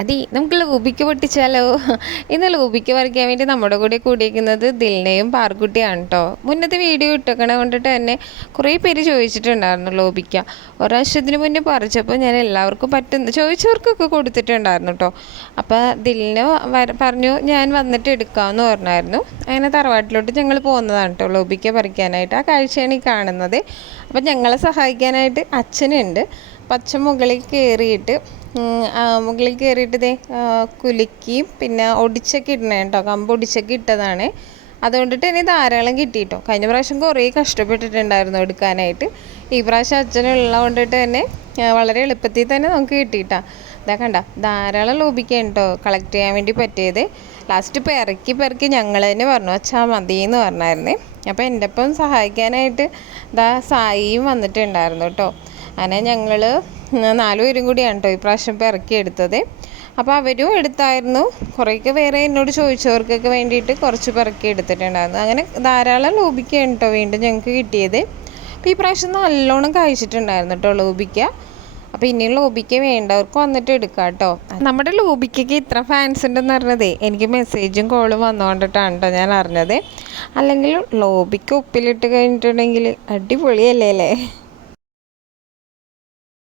അതി നമുക്ക് ലൂബിക്ക് പൊട്ടിച്ചാലോ? ഇന്ന് ലൂബിക്ക് വരയ്ക്കാൻ വേണ്ടി നമ്മുടെ കൂടെ കൂടിയിരിക്കുന്നത് ദിൽനയും പാർക്കുട്ടിയാണ് കേട്ടോ മുന്നത്തെ വീഡിയോ ഇട്ടേക്കണ കൊണ്ടിട്ട് തന്നെ കുറേ പേര് ചോദിച്ചിട്ടുണ്ടായിരുന്നു ലോബിക്ക. ഒരാഴ്ചത്തിന് മുന്നേ പറിച്ചപ്പോൾ ഞാൻ എല്ലാവർക്കും പറ്റുന്ന ചോദിച്ചവർക്കൊക്കെ കൊടുത്തിട്ടുണ്ടായിരുന്നു കേട്ടോ അപ്പോൾ ദിലിന് പറഞ്ഞു ഞാൻ വന്നിട്ട് എടുക്കാമെന്ന് പറഞ്ഞായിരുന്നു. അങ്ങനെ തറവാട്ടിലോട്ട് ഞങ്ങൾ പോകുന്നതാണ് കേട്ടോ ലോബിക്ക പറിക്കാനായിട്ട്. ആ കാഴ്ചയാണ് ഈ കാണുന്നത്. അപ്പോൾ ഞങ്ങളെ സഹായിക്കാനായിട്ട് അച്ഛനുണ്ട്. പച്ച മുകളിൽ കയറിയിട്ട് മുകളിൽ കയറിയിട്ട് ഇതേ കുലുക്കിയും പിന്നെ ഒടിച്ചൊക്കെ ഇടണേ കേട്ടോ. കമ്പ് ഒടിച്ചൊക്കെ ഇട്ടതാണ്. അതുകൊണ്ടിട്ട് ഇനി ധാരാളം കിട്ടിയിട്ടോ. കഴിഞ്ഞ പ്രാവശ്യം കുറേ കഷ്ടപ്പെട്ടിട്ടുണ്ടായിരുന്നു എടുക്കാനായിട്ട്. ഈ പ്രാവശ്യം അച്ഛനുള്ള കൊണ്ടിട്ട് തന്നെ വളരെ എളുപ്പത്തിൽ തന്നെ നമുക്ക് കിട്ടിയിട്ടാ. ഇതാ കണ്ട ധാരാളം ലോബിക്കാണ് കേട്ടോ കളക്ട് ചെയ്യാൻ വേണ്ടി പറ്റിയത്. ലാസ്റ്റ് പെറക്കി പെറക്കി ഞങ്ങൾ തന്നെ പറഞ്ഞു അച്ഛാ മതി എന്ന് പറഞ്ഞായിരുന്നേ. അപ്പോൾ എന്റെ ഒപ്പം സഹായിക്കാനായിട്ട് ദാ സായിയും വന്നിട്ടുണ്ടായിരുന്നു കേട്ടോ. അങ്ങനെ ഞങ്ങൾ നാലു പേരും കൂടിയാണ് കേട്ടോ ഈ പ്രാവശ്യം ഇപ്പോൾ ഇറക്കിയെടുത്തത് അപ്പോൾ അവരും എടുത്തായിരുന്നു. കുറേയൊക്കെ വേറെ എന്നോട് ചോദിച്ചവർക്കൊക്കെ വേണ്ടിയിട്ട് കുറച്ച് പിറക്കി എടുത്തിട്ടുണ്ടായിരുന്നു. അങ്ങനെ ധാരാളം ലൂബിക്കയാണ് കേട്ടോ വീണ്ടും ഞങ്ങൾക്ക് കിട്ടിയത്. അപ്പോൾ ഈ പ്രാവശ്യം നല്ലോണം കഴിച്ചിട്ടുണ്ടായിരുന്നു കേട്ടോ ലൂബിക്ക. അപ്പോൾ ഇനിയും ലോബിക്ക വേണ്ടവർക്ക് വന്നിട്ട് എടുക്കാം കേട്ടോ നമ്മുടെ ലോബിക്കയ്ക്ക് ഇത്ര ഫാൻസ് ഉണ്ടെന്ന് പറഞ്ഞത് എനിക്ക് മെസ്സേജും കോളും വന്നുകൊണ്ടിട്ടാണ് കേട്ടോ ഞാൻ അറിഞ്ഞത്. അല്ലെങ്കിൽ ലോബിക്ക ഉപ്പിലിട്ട് കഴിഞ്ഞിട്ടുണ്ടെങ്കിൽ അടിപൊളിയല്ലേ അല്ലേ?